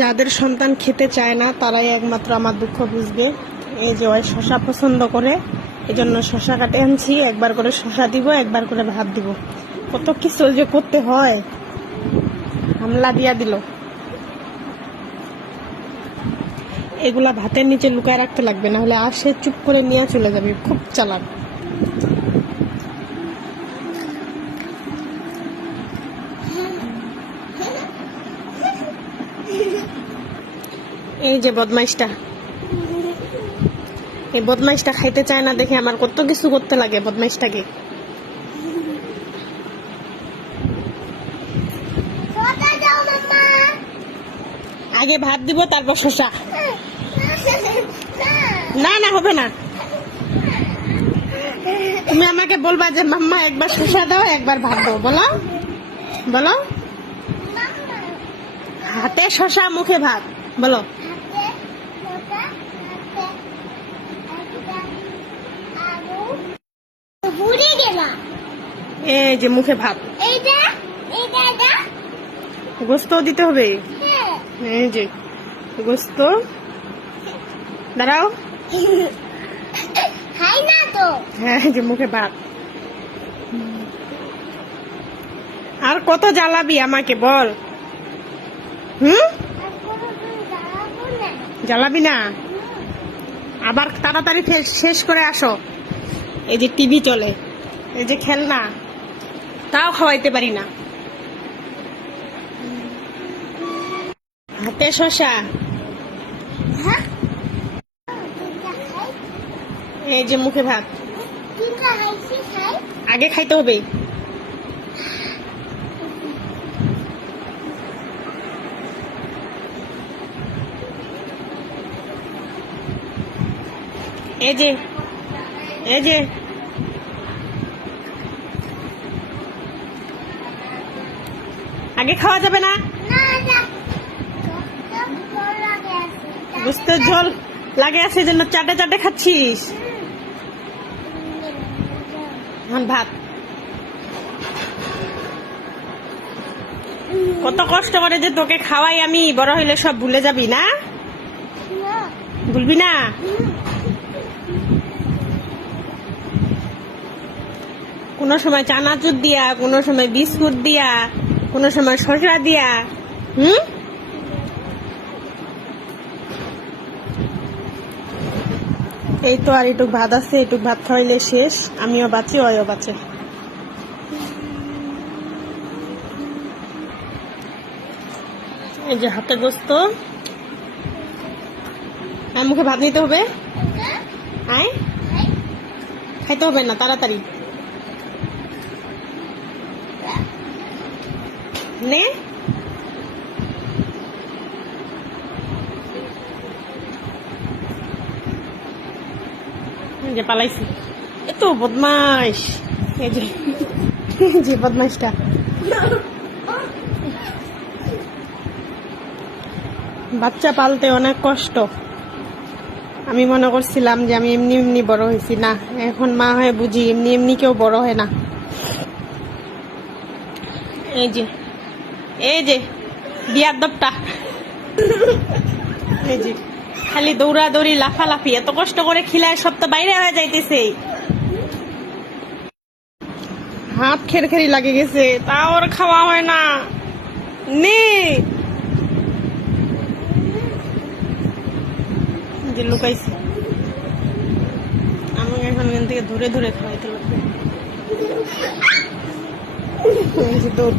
যাদের সন্তান খেতে চায় না তারাই একমাত্র আমার দুঃখ বুঝবে। এই যে ওই শশা পছন্দ করে, এই জন্য শশা কাটে আনছি। একবার করে শশা দিব, একবার করে ভাত দিব। কত কিছু যে করতে হয়। হামলা দিয়া দিল। এগুলা ভাতের নিচে লুকায় রাখতে লাগবে, না হলে আসে চুপ করে নিয়ে চলে যাবে। খুব চালাক। এই যে বদমাইশটা, এই বদমাইশটা খাইতে চায় না দেখে আমার কত কিছু করতে লাগে বদমাইশটাকে। আগে ভাত দিব, তারপর শশা। না না, হবে না। তুমি আমাকে বলবা যে মাম্মা একবার শশা দাও, একবার ভাত দাও। বলো বলো, হাতে শশা মুখে ভাত। বলো। এই যে মুখে ভাত, গোস্ত দিতে হবে। এই যে গোস্ত, দাঁড়াও। হ্যাঁ, যে মুখে ভাত। আর কত জ্বালাবি আমাকে বল? জ্বালাবি না? আবার তাড়াতাড়ি শেষ করে আসো। এই যে টিভি চলে, এই যে খেলনা, তাও খাওয়াইতে পারি না। হাতে শশা, এই যে মুখে ভাত। আগে খাইতে হবে। এই যে এই যে আগে খাওয়া যাবে না? গোস্তের ঝোল লাগে আছে জন্য চাটে চাটে খাচ্ছিস। ভাত কত কষ্ট করে যে তোকে খাওয়াই আমি, বড় হইলে সব ভুলে যাবি না? ভুলবি না? কোনো সময় চানাচুর দিয়া, কোনো সময় বিস্কুট দিয়া, কোনো সময় শসা দিয়া। এই তো আর একটু ভাত আছে, একটু ভাত খাওয়াইলে শেষ। আমিও বাঁচি, ওইও বাঁচে। এই যে হাতে গোস্ত, আর মুখে ভাত নিতে হবে। আয়, খাইতে হবে না, তাড়াতাড়ি নে। যে পালাইছি, এত বদমাইশ। এই যে বদমাইশটা। বাচ্চা পালতে অনেক কষ্ট। আমি মনে করছিলাম যে আমি এমনি এমনি বড় হয়েছি, না, এখন মা হয়ে বুঝি এমনি এমনি কেউ বড় হয় না। এই যে বিয়াদবটা, এই যে খালি দৌড়াদৌড়ি লাফালাফি, এত কষ্ট করে খিলায় সব তো বাইরে হয়ে যাইতেছে। হাত খেরখেরি লাগে গেছে, তাও ওর খাওয়া হয় না। নে, যে লুকাইছে, আমি এখন এখান থেকে ধরে ধরে খাওয়াইতে লাগবে। দৌড়।